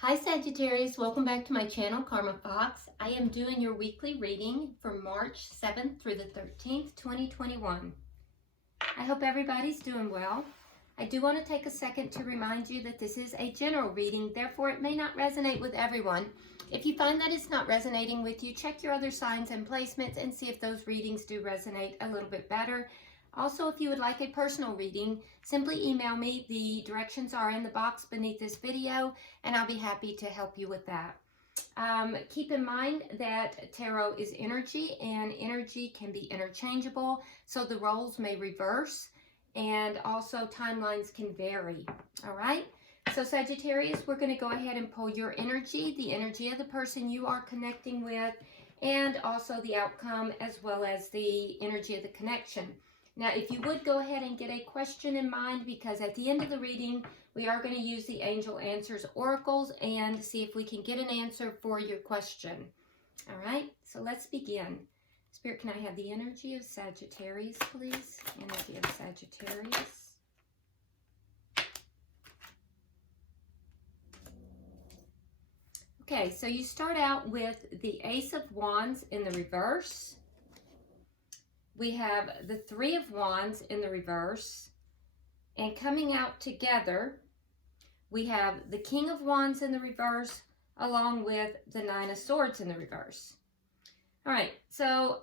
Hi Sagittarius, welcome back to my channel, Karma Fox. I am doing your weekly reading for March 7th through the 13th, 2021. I hope everybody's doing well. I do want to take a second to remind you that this is a general reading, therefore it may not resonate with everyone. If you find that it's not resonating with you, check your other signs and placements and see if those readings do resonate a little bit better. Also, if you would like a personal reading, simply email me. The directions are in the box beneath this video, and I'll be happy to help you with that. Keep in mind that tarot is energy, and energy can be interchangeable, so the roles may reverse, and also timelines can vary. All right? So Sagittarius, we're going to go ahead and pull your energy, the energy of the person you are connecting with, and also the outcome as well as the energy of the connection. Now, if you would go ahead and get a question in mind, because at the end of the reading, we are going to use the Angel Answers Oracles and see if we can get an answer for your question. All right, so let's begin. Spirit, can I have the energy of Sagittarius, please? Energy of Sagittarius. Okay, so you start out with the Ace of Wands in the reverse. We have the Three of Wands in the reverse, and coming out together, we have the King of Wands in the reverse, along with the Nine of Swords in the reverse. All right, so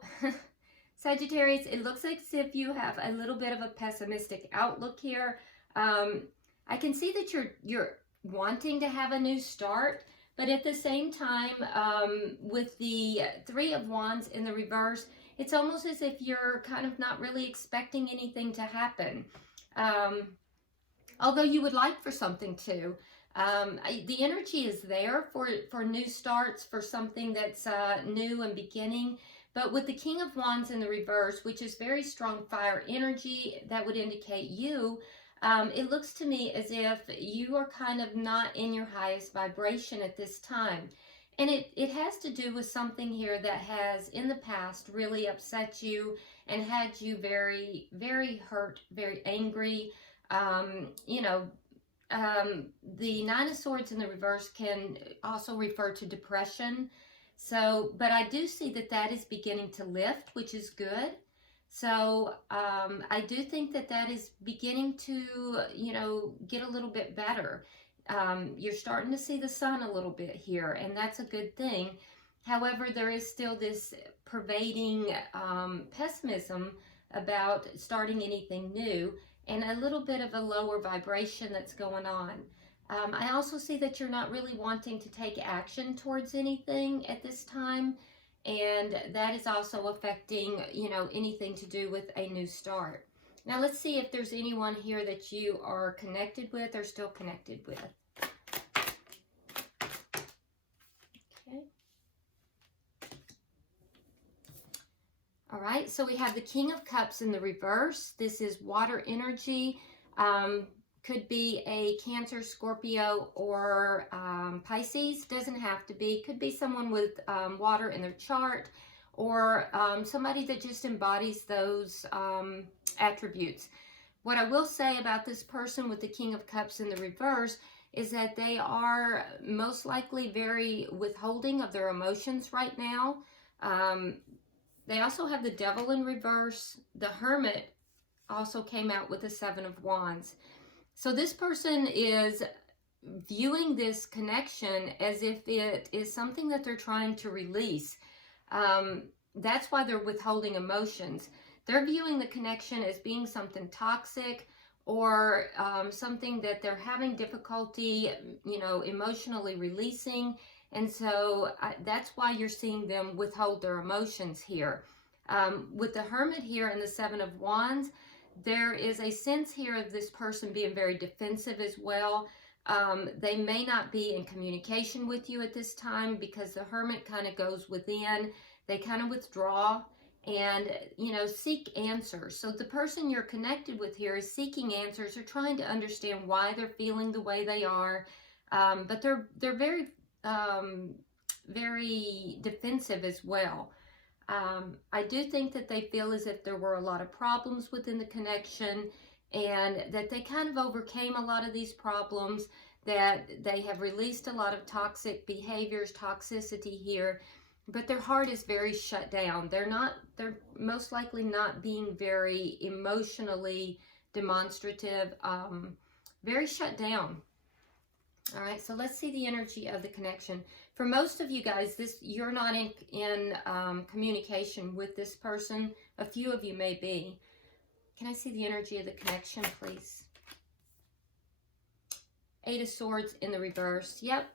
Sagittarius, it looks like as if you have a little bit of a pessimistic outlook here. I can see that you're wanting to have a new start, but at the same time, with the Three of Wands in the reverse, it's almost as if you're kind of not really expecting anything to happen. Although you would like for something to. The energy is there for new starts, for something that's new and beginning. But with the King of Wands in the reverse, which is very strong fire energy, that would indicate you. It looks to me as if you are kind of not in your highest vibration at this time. And it has to do with something here that has in the past really upset you and had you very, very hurt, very angry. The Nine of Swords in the reverse can also refer to depression. So, but I do see that that is beginning to lift, which is good. So I do think that that is beginning to, get a little bit better. You're starting to see the sun a little bit here, and that's a good thing. However, there is still this pervading pessimism about starting anything new, and a little bit of a lower vibration that's going on. I also see that you're not really wanting to take action towards anything at this time, and that is also affecting, anything to do with a new start. Now let's see if there's anyone here that you are connected with or still connected with. Okay. All right, so we have the King of Cups in the reverse. This is water energy. Could be a Cancer, Scorpio, or Pisces. Doesn't have to be. Could be someone with water in their chart, or somebody that just embodies those attributes. What I will say about this person with the King of Cups in the reverse is that they are most likely very withholding of their emotions right now. They also have the Devil in reverse. The Hermit also came out with the Seven of Wands. So this person is viewing this connection as if it is something that they're trying to release. That's why they're withholding emotions. They're viewing the connection as being something toxic, or something that they're having difficulty, emotionally releasing. And so that's why you're seeing them withhold their emotions here. With the Hermit here and the Seven of Wands, there is a sense here of this person being very defensive as well. They may not be in communication with you at this time, because the Hermit kind of goes within. They kind of withdraw and, seek answers. So the person you're connected with here is seeking answers. They're trying to understand why they're feeling the way they are. But they're very, very defensive as well. I do think that they feel as if there were a lot of problems within the connection, and that they kind of overcame a lot of these problems. that they have released a lot of toxic behaviors, toxicity here, but their heart is very shut down. They're most likely not being very emotionally demonstrative, very shut down. All right, so let's see the energy of the connection. For most of you guys, you're not in communication with this person. A few of you may be. Can I see the energy of the connection, please? Eight of Swords in the reverse. Yep.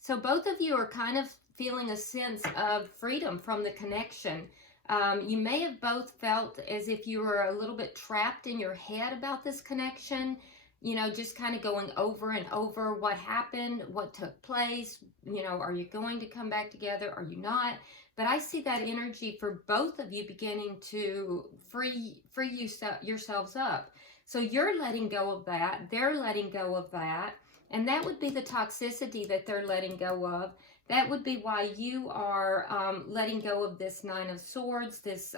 So both of you are kind of feeling a sense of freedom from the connection. You may have both felt as if you were a little bit trapped in your head about this connection, you know, just kind of going over and over what happened, what took place, you know, are you going to come back together, are you not? But I see that energy for both of you beginning to free yourselves up. So you're letting go of that, they're letting go of that, and that would be the toxicity that they're letting go of. That would be why you are letting go of this Nine of Swords, this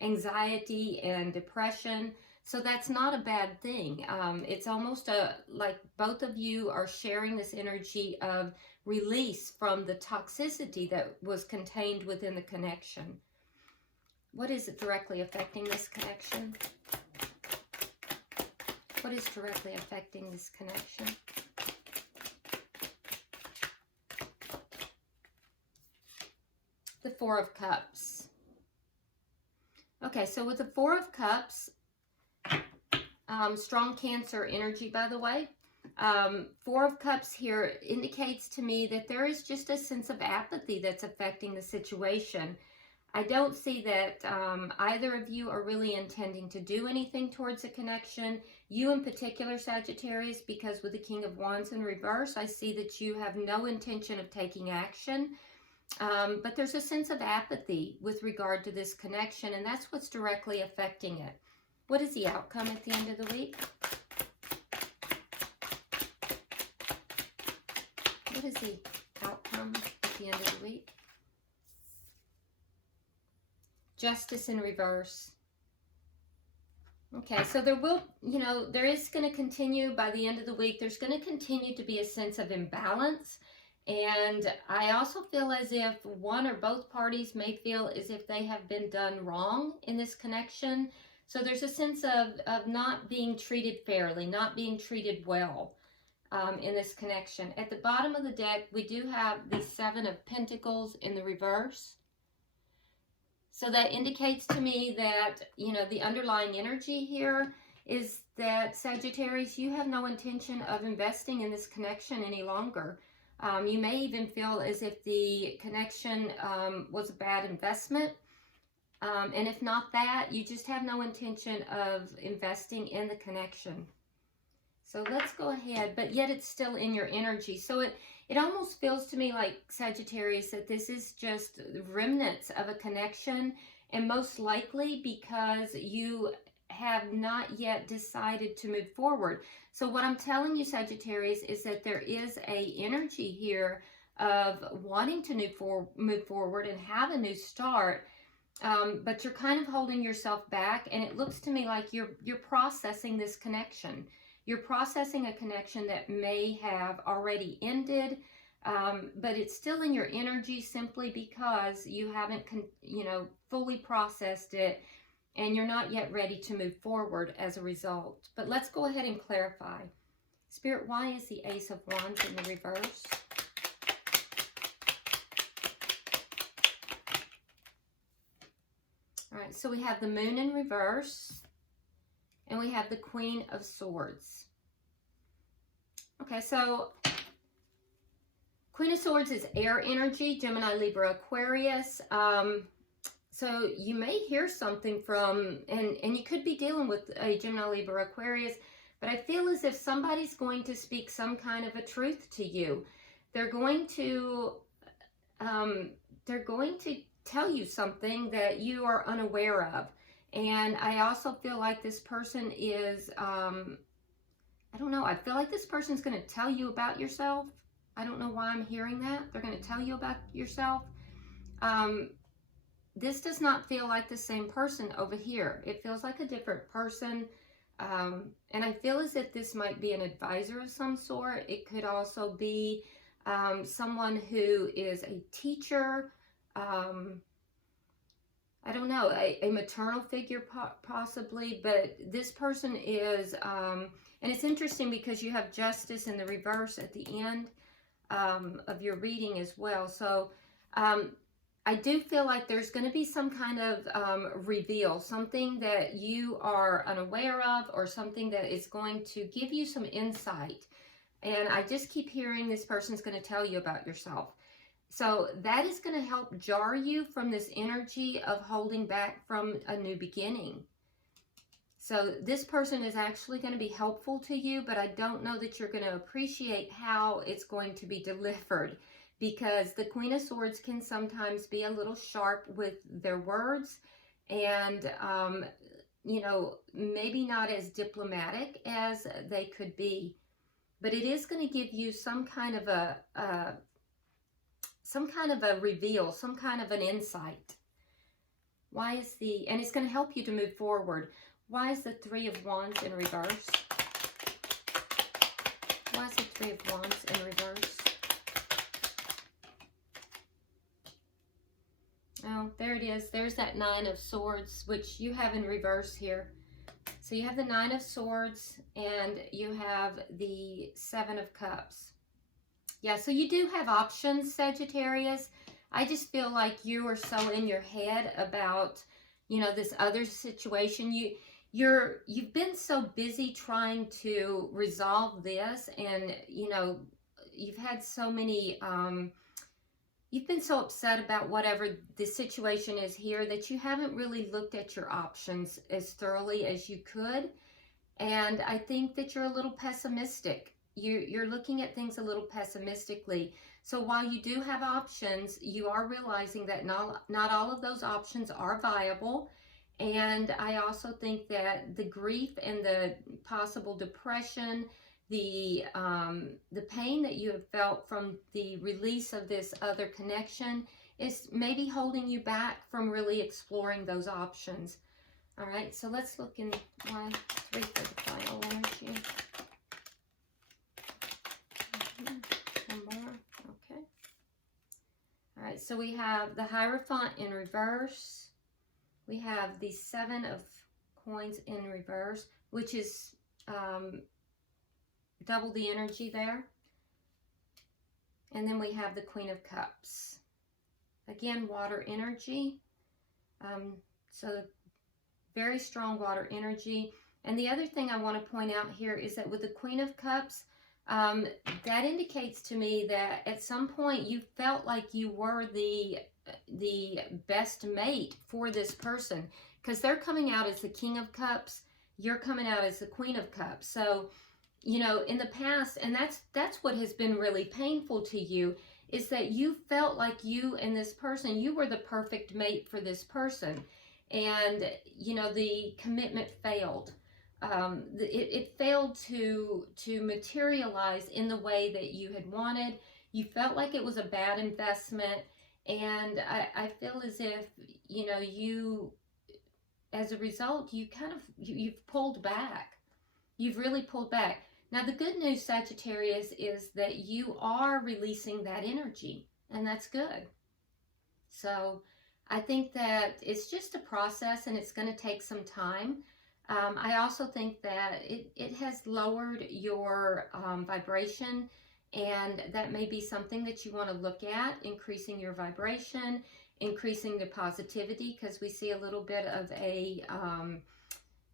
anxiety and depression. So that's not a bad thing. It's almost like both of you are sharing this energy of release from the toxicity that was contained within the connection. What is it directly affecting this connection? What is directly affecting this connection? The Four of Cups. Okay, so with the Four of Cups, strong Cancer energy, by the way. Four of Cups here indicates to me that there is just a sense of apathy that's affecting the situation. I don't see that either of you are really intending to do anything towards a connection. You in particular, Sagittarius, because with the King of Wands in reverse, I see that you have no intention of taking action. But there's a sense of apathy with regard to this connection, and that's what's directly affecting it. What is the outcome at the end of the week? What is the outcome at the end of the week? Justice in reverse. Okay, so there will, you know, there is going to continue by the end of the week, there's going to continue to be a sense of imbalance. And I also feel as if one or both parties may feel as if they have been done wrong in this connection. So there's a sense of not being treated fairly, not being treated well in this connection. At the bottom of the deck, we do have the Seven of Pentacles in the reverse. So that indicates to me that, you know, the underlying energy here is that, Sagittarius, you have no intention of investing in this connection any longer. You may even feel as if the connection was a bad investment. And if not that, you just have no intention of investing in the connection. So let's go ahead, but yet it's still in your energy. So it almost feels to me like, Sagittarius, that this is just remnants of a connection, and most likely because you have not yet decided to move forward. So what I'm telling you, Sagittarius, is that there is a energy here of wanting to move forward and have a new start, but you're kind of holding yourself back, and it looks to me like you're processing this connection. You're processing a connection that may have already ended, but it's still in your energy simply because you haven't, fully processed it, and you're not yet ready to move forward as a result. But let's go ahead and clarify. Spirit, why is the Ace of Wands in the reverse? All right, so we have the Moon in reverse, and we have the Queen of Swords. Okay, so Queen of Swords is air energy, Gemini, Libra, Aquarius. So you may hear something from, and you could be dealing with a Gemini, Libra, Aquarius, but I feel as if somebody's going to speak some kind of a truth to you. They're going to tell you something that you are unaware of. And I also feel like this person is, I don't know, I feel like this person's going to tell you about yourself. I don't know why I'm hearing that. They're going to tell you about yourself. This does not feel like the same person over here. It feels like a different person. And I feel as if this might be an advisor of some sort. It could also be someone who is a teacher, I don't know, a maternal figure possibly, but this person is, and it's interesting because you have Justice in the reverse at the end of your reading as well. So I do feel like there's going to be some kind of reveal, something that you are unaware of, or something that is going to give you some insight. And I just keep hearing this person's going to tell you about yourself. So that is going to help jar you from this energy of holding back from a new beginning. So this person is actually going to be helpful to you, but I don't know that you're going to appreciate how it's going to be delivered, because the Queen of Swords can sometimes be a little sharp with their words, and, you know, maybe not as diplomatic as they could be, but it is going to give you some kind of a reveal, some kind of an insight. Why is and it's going to help you to move forward. Why is the Three of Wands in reverse? Why is the Three of Wands in reverse? Oh, there it is. There's that Nine of Swords, which you have in reverse here. So you have the Nine of Swords and you have the Seven of Cups. Yeah, so you do have options, Sagittarius. I just feel like you are so in your head about, you know, this other situation. You've been so busy trying to resolve this, and, you know, you've had so many, you've been so upset about whatever the situation is here that you haven't really looked at your options as thoroughly as you could. And I think that you're a little pessimistic. You're looking at things a little pessimistically. So while you do have options, you are realizing that not all of those options are viable. And I also think that the grief and the possible depression, the pain that you have felt from the release of this other connection is maybe holding you back from really exploring those options. All right, so let's look in line 3 for the final energy. One more. Okay. All right, so we have the Hierophant in reverse. We have the Seven of Coins in reverse, which is double the energy there. And then we have the Queen of Cups. Again, water energy. So very strong water energy. And the other thing I want to point out here is that with the Queen of Cups, that indicates to me that at some point you felt like you were the best mate for this person, because they're coming out as the King of Cups, you're coming out as the Queen of Cups. So, you know, in the past, and that's what has been really painful to you, is that you felt like you and this person, you were the perfect mate for this person, and, you know, the commitment failed. It failed to materialize in the way that you had wanted. You felt like it was a bad investment, and I feel as if, you know, you, as a result, you kind of, you've pulled back. You've really pulled back. Now, the good news, Sagittarius, is that you are releasing that energy, and that's good. So I think that it's just a process, and it's going to take some time. I also think that it has lowered your vibration, and that may be something that you want to look at, increasing your vibration, increasing the positivity, because we see a little bit of a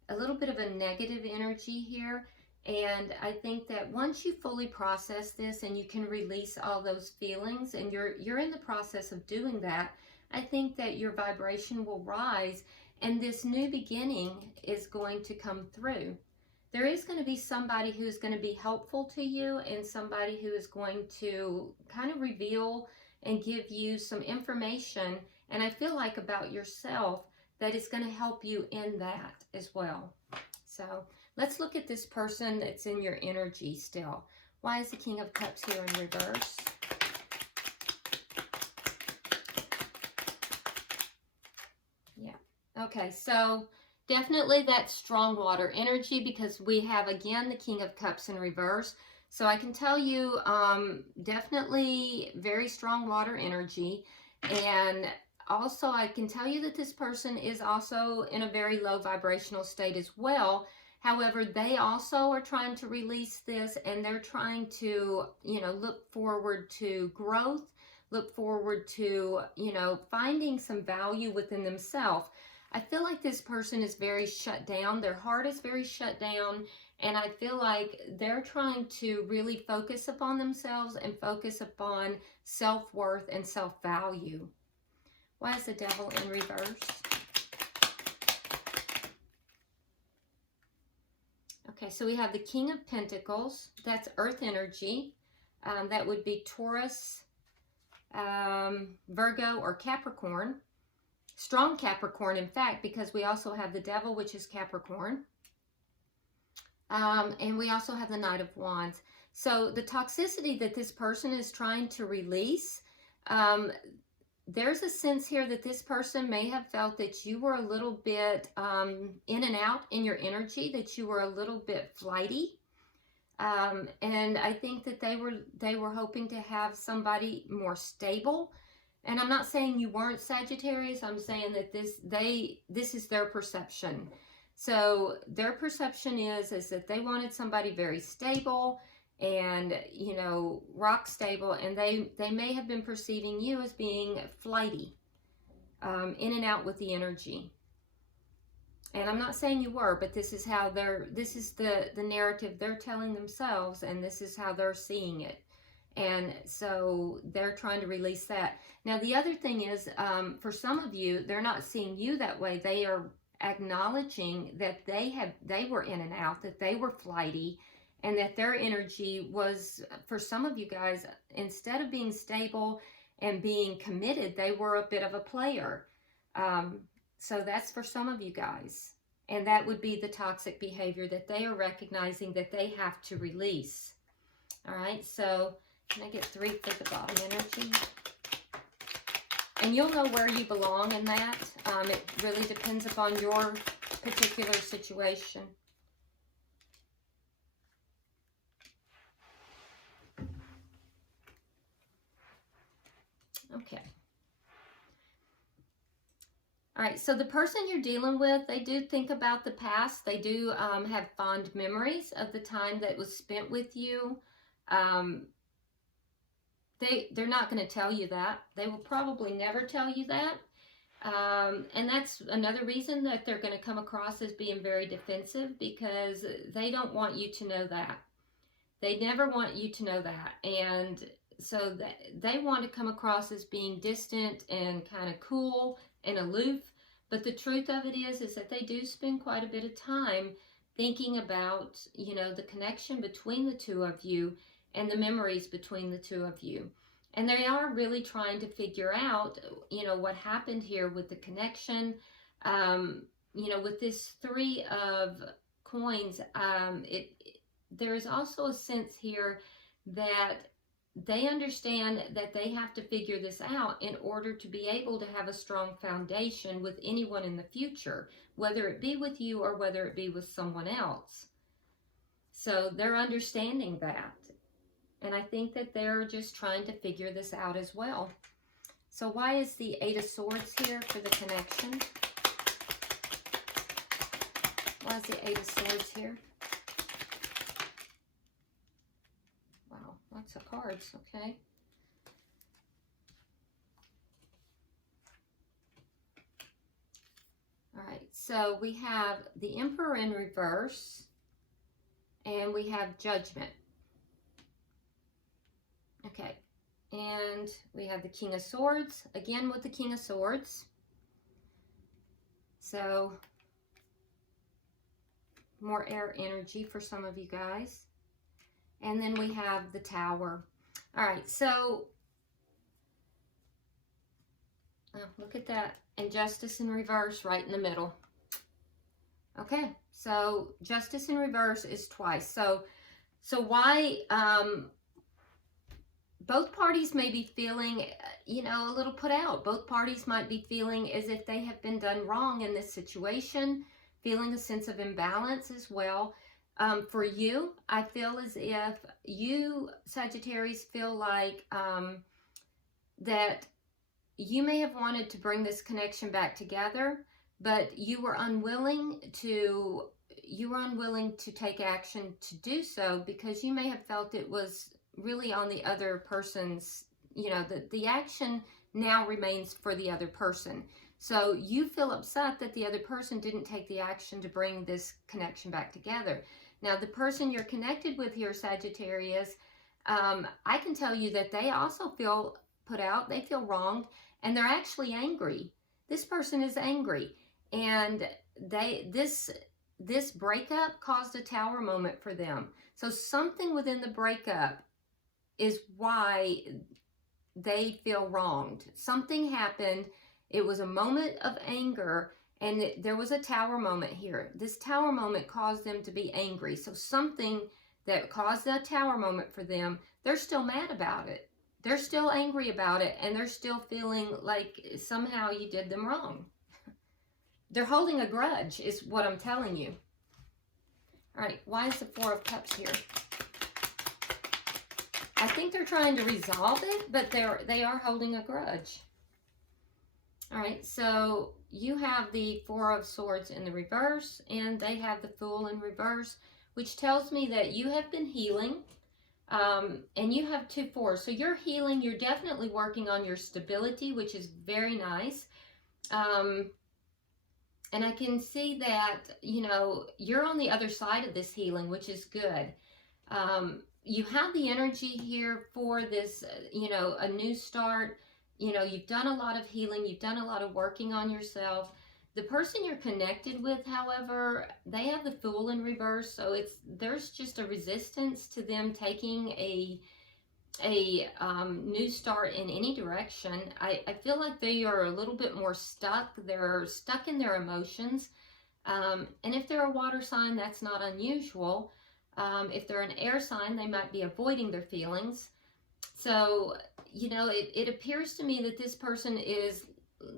negative energy here. And I think that once you fully process this and you can release all those feelings, and you're in the process of doing that, I think that your vibration will rise, and this new beginning is going to come through. There is going to be somebody who's going to be helpful to you, and somebody who is going to kind of reveal and give you some information, and I feel like about yourself, that is going to help you in that as well. So let's look at this person that's in your energy still. Why is the King of Cups here in reverse? Yeah. Okay, so Definitely that strong water energy, because we have, again, the King of Cups in reverse. So I can tell you, definitely very strong water energy. And also I can tell you that this person is also in a very low vibrational state as well. However, they also are trying to release this, and they're trying to, look forward to growth, look forward to, finding some value within themselves. I feel like this person is very shut down. Their heart is very shut down. And I feel like they're trying to really focus upon themselves and focus upon self-worth and self-value. Why is the Devil in reverse? Okay, so we have the King of Pentacles. That's earth energy. That would be Taurus, Virgo, or Capricorn. Strong Capricorn, in fact, because we also have the Devil, which is Capricorn. And we also have the Knight of Wands. So the toxicity that this person is trying to release, there's a sense here that this person may have felt that you were a little bit in and out in your energy, that you were a little bit flighty. And I think that they were hoping to have somebody more stable. And I'm not saying you weren't Sagittarius. I'm saying that this is their perception. So their perception is that they wanted somebody very stable and, rock stable. And they may have been perceiving you as being flighty, in and out with the energy. And I'm not saying you were, but this is how this is the narrative they're telling themselves, and this is how they're seeing it. And so they're trying to release that. Now, the other thing is, for some of you, they're not seeing you that way. They are acknowledging that they were in and out, that they were flighty, and that their energy was, for some of you guys, instead of being stable and being committed, they were a bit of a player. So that's for some of you guys. And that would be the toxic behavior that they are recognizing that they have to release. All right, so can I get 3 for the bottom energy? And you'll know where you belong in that. It really depends upon your particular situation. Okay. All right, so the person you're dealing with, they do think about the past. They do have fond memories of the time that was spent with you. They're not going to tell you that. They will probably never tell you that. And that's another reason that they're going to come across as being very defensive, because they don't want you to know that. They never want you to know that. And so they want to come across as being distant and kind of cool and aloof. But the truth of it is that they do spend quite a bit of time thinking about, the connection between the two of you and the memories between the two of you. And they are really trying to figure out, what happened here with the connection. With this 3 of coins, there is also a sense here that they understand that they have to figure this out in order to be able to have a strong foundation with anyone in the future, whether it be with you or whether it be with someone else. So they're understanding that. And I think that they're just trying to figure this out as well. So why is the 8 of Swords here for the connection? Why is the 8 of Swords here? Wow, lots of cards, okay. All right, so we have the Emperor in reverse, and we have Judgment. Okay, and we have the King of Swords, again with the King of Swords. So, more air energy for some of you guys. And then we have the Tower. All right, so, look at that. And Justice in reverse right in the middle. Okay, so Justice in reverse is twice. So why... both parties may be feeling, a little put out. Both parties might be feeling as if they have been done wrong in this situation, feeling a sense of imbalance as well. For you, I feel as if you, Sagittarius, feel like that you may have wanted to bring this connection back together, but you were unwilling to take action to do so because you may have felt it was really on the other person's, you know, the action now remains for the other person. So you feel upset that the other person didn't take the action to bring this connection back together. Now, the person you're connected with here, Sagittarius, I can tell you that they also feel put out, they feel wronged, and they're actually angry. This person is angry, and this breakup caused a tower moment for them. So something within the breakup is why they feel wronged. Something happened. It was a moment of anger, and there was a tower moment here. This tower moment caused them to be angry. So something that caused a tower moment for them, they're still mad about it. They're still angry about it, and they're still feeling like somehow you did them wrong. They're holding a grudge, is what I'm telling you. All right, why is the Four of Cups here? I think they're trying to resolve it, but they are holding a grudge. All right, so you have the Four of Swords in the reverse, and they have the Fool in reverse, which tells me that you have been healing, and you have 2 fours. So you're healing. You're definitely working on your stability, which is very nice. And I can see that, you know, you're on the other side of this healing, which is good. You have the energy here for this, you know, a new start. You know, you've done a lot of healing. You've done a lot of working on yourself. The person you're connected with, however, they have the Fool in reverse. So there's just a resistance to them taking a new start in any direction. I feel like they are a little bit more stuck. They're stuck in their emotions. And if they're a water sign, that's not unusual. If they're an air sign, they might be avoiding their feelings. So, you know, it appears to me that this person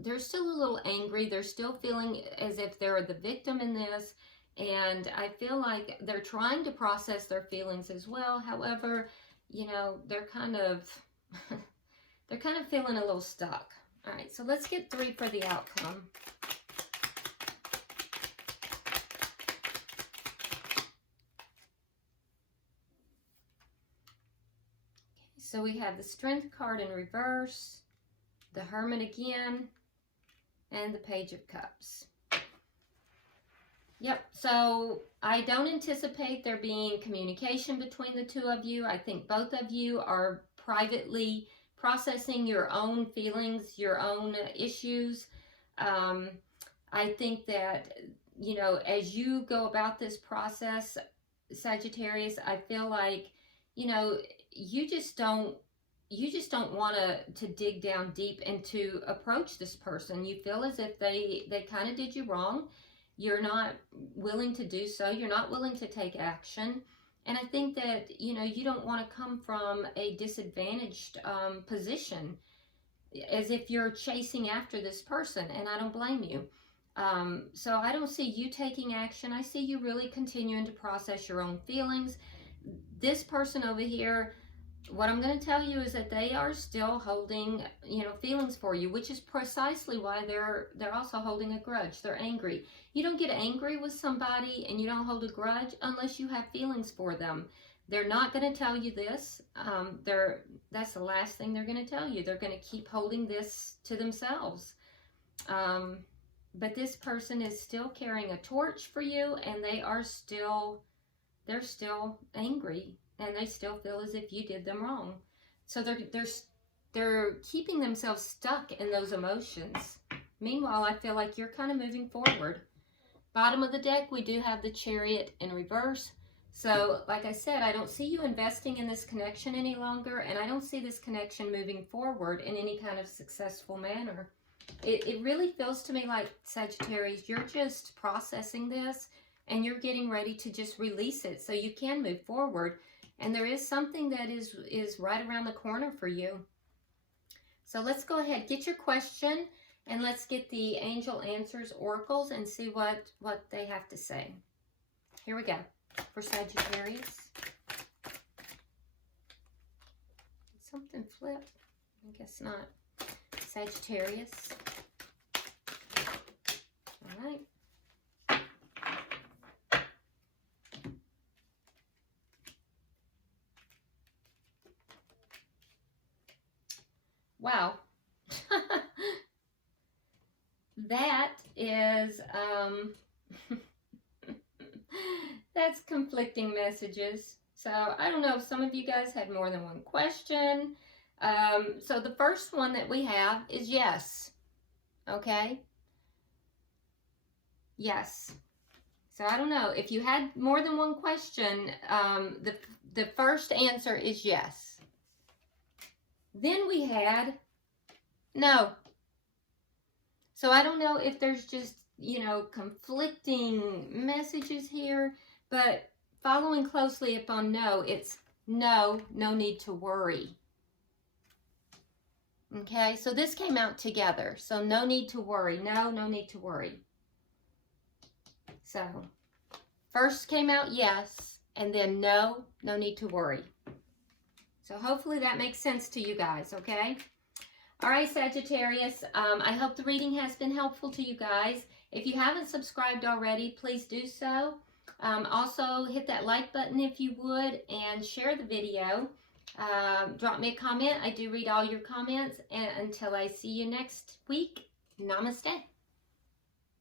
they're still a little angry. They're still feeling as if they're the victim in this. And I feel like they're trying to process their feelings as well. However, you know, they're kind of feeling a little stuck. All right, so let's get 3 for the outcome. So we have the Strength card in reverse, the Hermit again, and the Page of Cups. Yep, so I don't anticipate there being communication between the 2 of you. I think both of you are privately processing your own feelings, your own issues. I think that, you know, as you go about this process, Sagittarius, I feel like, you know, you just don't want to dig down deep and to approach this person. You feel as if they kind of did you wrong. You're not willing to do so. You're not willing to take action. And I think that, you know, you don't want to come from a disadvantaged position as if you're chasing after this person, and I don't blame you. So I don't see you taking action. I see you really continuing to process your own feelings. This person over here, what I'm going to tell you is that they are still holding, you know, feelings for you, which is precisely why they're also holding a grudge. They're angry. You don't get angry with somebody and you don't hold a grudge unless you have feelings for them. They're not going to tell you this. That's the last thing they're going to tell you. They're going to keep holding this to themselves. But this person is still carrying a torch for you, and they're still angry, and they still feel as if you did them wrong. So they're keeping themselves stuck in those emotions. Meanwhile, I feel like you're kind of moving forward. Bottom of the deck, we do have the Chariot in reverse. So, like I said, I don't see you investing in this connection any longer, and I don't see this connection moving forward in any kind of successful manner. It really feels to me like, Sagittarius, you're just processing this, and you're getting ready to just release it so you can move forward. And there is something that is right around the corner for you. So let's go ahead, get your question, And let's get the Angel Answers oracles and see what they have to say. Here we go for Sagittarius. Did something flip? I guess not. Sagittarius. All right. Wow. That is, that's conflicting messages. So I don't know if some of you guys had more than one question. So the first one that we have is yes. Okay. Yes. So I don't know if you had more than one question. The first answer is yes. Then we had no. So I don't know if there's just, you know, conflicting messages here, but following closely upon no, it's no need to worry. Okay, so this came out together. So no need to worry. No need to worry. So first came out yes, and then no need to worry. So hopefully that makes sense to you guys, okay? All right, Sagittarius, I hope the reading has been helpful to you guys. If you haven't subscribed already, please do so. Also, hit that like button if you would, and share the video. Drop me a comment. I do read all your comments. And until I see you next week, namaste.